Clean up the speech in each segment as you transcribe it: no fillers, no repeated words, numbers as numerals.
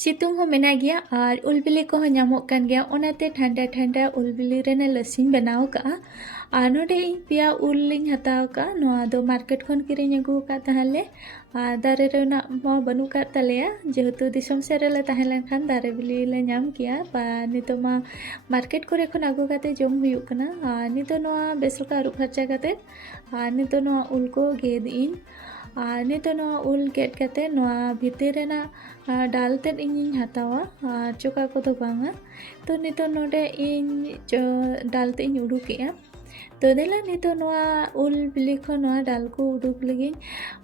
सितुंग हो मेना गया और उल बिली को हो ᱧᱟᱢᱚᱜ ᱠᱟᱱ ᱜᱮᱭᱟ ᱚᱱᱟᱛᱮ ᱴᱷᱟᱱᱰᱟ ᱴᱷᱟᱱᱰᱟ ᱩᱞ ᱵᱤᱞᱤ ᱨᱮᱱᱟᱜ ᱞᱟᱹᱥᱤᱧ ᱵᱮᱱᱟᱣ ᱠᱟᱜᱼᱟ ᱟᱨ ᱱᱚᱰᱮ ᱤᱧ ᱯᱮᱭᱟ ᱩᱞ ᱞᱤᱧ ᱦᱟᱛᱟᱣ ᱠᱟᱜᱼᱟ ᱱᱚᱣᱟ ᱫᱚ ᱢᱟᱨᱠᱮᱴ ᱠᱷᱚᱱ ᱠᱤᱨᱤᱧ ᱟᱹᱜᱩ ᱟᱠᱟᱫ ᱛᱟᱦᱮᱸᱞᱮ ᱟᱨ ᱫᱟᱨᱮ ᱨᱮᱱᱟᱜ ᱢᱟ ᱵᱟᱹᱱᱩᱜ ᱠᱟᱫ ᱛᱟᱞᱮᱭᱟ ᱡᱮᱦᱮᱛᱩ ᱫᱤᱥᱚᱢ ᱥᱮᱫ ᱨᱮᱞᱮ ᱛᱟᱦᱮᱸ ᱞᱮᱱᱠᱷᱟᱱ ᱫᱟᱨᱮ ᱵᱤᱞᱤ ᱞᱮ ᱧᱟᱢ ᱠᱮᱭᱟ ᱱᱤᱛᱚᱜ ᱢᱟ ᱢᱟᱨᱠᱮᱴ ᱠᱚᱨᱮ ᱠᱷᱚᱱ ᱟᱹᱜᱩ ᱠᱟᱛᱮ ᱡᱚᱢ ᱦᱩᱭᱩᱜ ᱠᱟᱱᱟ ᱟᱨ ᱱᱤᱛᱚᱜ ᱱᱚᱣᱟ ᱵᱮᱥ ᱞᱮᱠᱟ ᱟᱹᱨᱩᱵ ᱯᱷᱟᱨᱪᱟ ᱠᱟᱛᱮ ᱟᱨ ᱱᱤᱛᱚᱜ ᱱᱚᱣᱟ ᱩᱞ ko ᱜᱮᱫ ᱤᱧ ᱟᱨ ᱱᱤᱛᱚᱜ ᱱᱚᱣᱟ ᱩᱞ ᱜᱮᱫ ᱠᱟᱛᱮ ᱱᱚᱣᱟ ᱵᱷᱤᱛᱤᱨ ᱨᱮᱱᱟᱜ ᱰᱟᱞ ᱛᱮᱫ ᱤᱧᱤᱧ ᱦᱟᱛᱟᱣᱟ ᱟᱨ ᱪᱚᱠᱟ ᱠᱚᱫᱚ ᱵᱟᱝᱟ ᱛᱚ ᱱᱤᱛᱚᱜ ᱱᱚᱰᱮ ᱤᱧ ᱰᱟᱞ ᱛᱮ ᱤᱧ ᱩᱰᱩᱠᱮᱜᱼᱟ तो देला नितो नोआ उल बिली खो नोआ डाल को उडुक लगी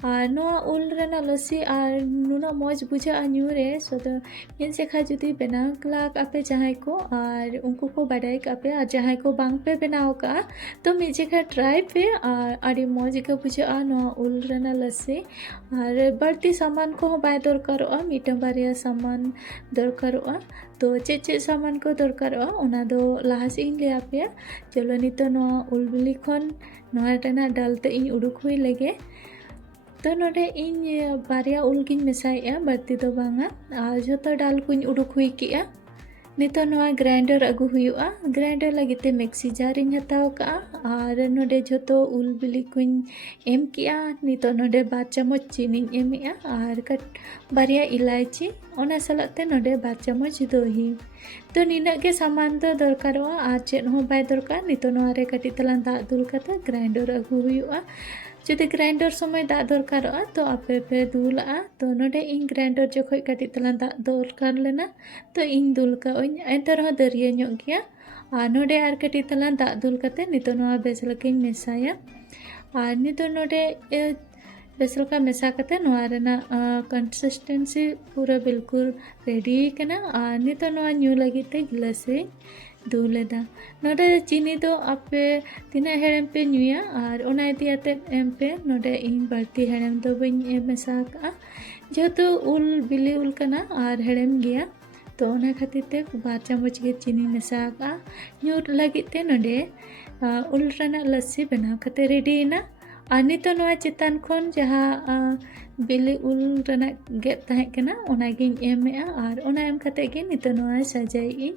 और नोआ उल रेना लस्सी और नुना मौज बुझा न्यूरे सो तो इन सेखा जुदी बनाव क्लाक आपे जहां को और उनको को बड़ाई आपे और जहां को बांग पे बनाव का तो मिजेखा ट्राई पे और अड़ी मौज का बुझा नोआ उल रेना लस्सी और बढ़ती सामान को बाय दरकारोआ मिटम बारिया सामान दरकारोआ तो चे सामान को दरकारोआ ओना दो लाहास इन ले आपे चलो नितो नोआ उल बिली खन नोआ रेना डालते इन उडुक हुई लगे तो नोडे इन बारिया उल गिन मेसाया बढ़ती दो बांगा और जोतो डाल को इन उडुक हुई किया नितो नोआ ग्राइंडर अगु हुआ ग्राइंडर लगी ते मिक्सी जार इन हताव का और नोडे जोतो उल बिली को एम किया नितो नोडे 2 चम्मच चीनी एमिया और कट बारिया इलायची ओना सलाते नोडे 2 चम्मच दही तो निना के सामान तो दरकारोआ और चेद हो बाय दरकार नितो नोआ रे कटी तलान दा दुल कते ग्राइंडर अगु हुआ जुदी ग्राइंडर समय दा दरकारोआ तो आपे पे दुला तो नोडे इन ग्राइंडर जखोय कटी तलान दा दरकार लेना तो इन दुल का एंतर हो दरिया ᱧᱚᱜ गया और नोडे आर कटी तलान दा दुल कते नितो नोआ बेस लकिन मेसाया और नितो नोडे बेस लका मेसा कते नोआ रेना कंसिस्टेंसी पूरा बिल्कुल रेडी कना और नितो नोआ न्यू लगिते गिलासे दूलेदा नोडे चीनी दो आपे तिना हेड़म पे न्यूया और ओना इदियाते एम पे नोडे इन बढ़ती हेड़म दो बई मेसा का जेहेतु उल बिली उल कना और हेड़म गया तो ओना खातिर ते 2 चम्मच के चीनी मेसा का न्यू लगिते नोडे उल रेना लस्सी बनाव कते रेडी ना और नितो नोआ चितान खन जहाँ बिली उल रेना गेप तहे कना ओना गिन एमेआ और ओना एम कते गे नितो नोआ सजाई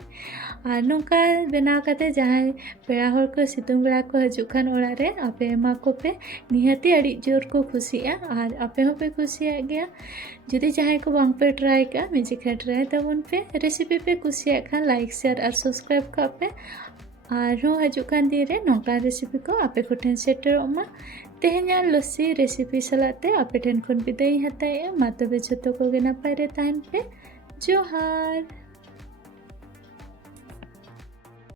और नोका बनाव कते जहाँ पेड़ा हर को सितुंग बेड़ा को हजुक खान ओड़ा रे आपे एमा को पे निहाती अड़ी जोर को खुशिया और आपे हो पे खुशिया गया जुदी जहाँ को बांग पे ट्राई का मिजिका ट्राई तबन पे रेसिपी पे खुशिया खान लाइक शेयर और सब्सक्राइब का पे और हजुक खान दिन रे नोका रेसिपी को आपे को ठेन सेटरमा तेहenya लस्सी रेसिपी सलाते आपे ठेन खन बिदाई हताय मा तबे जतो को गे नापाय रे ताहन पे जोहार।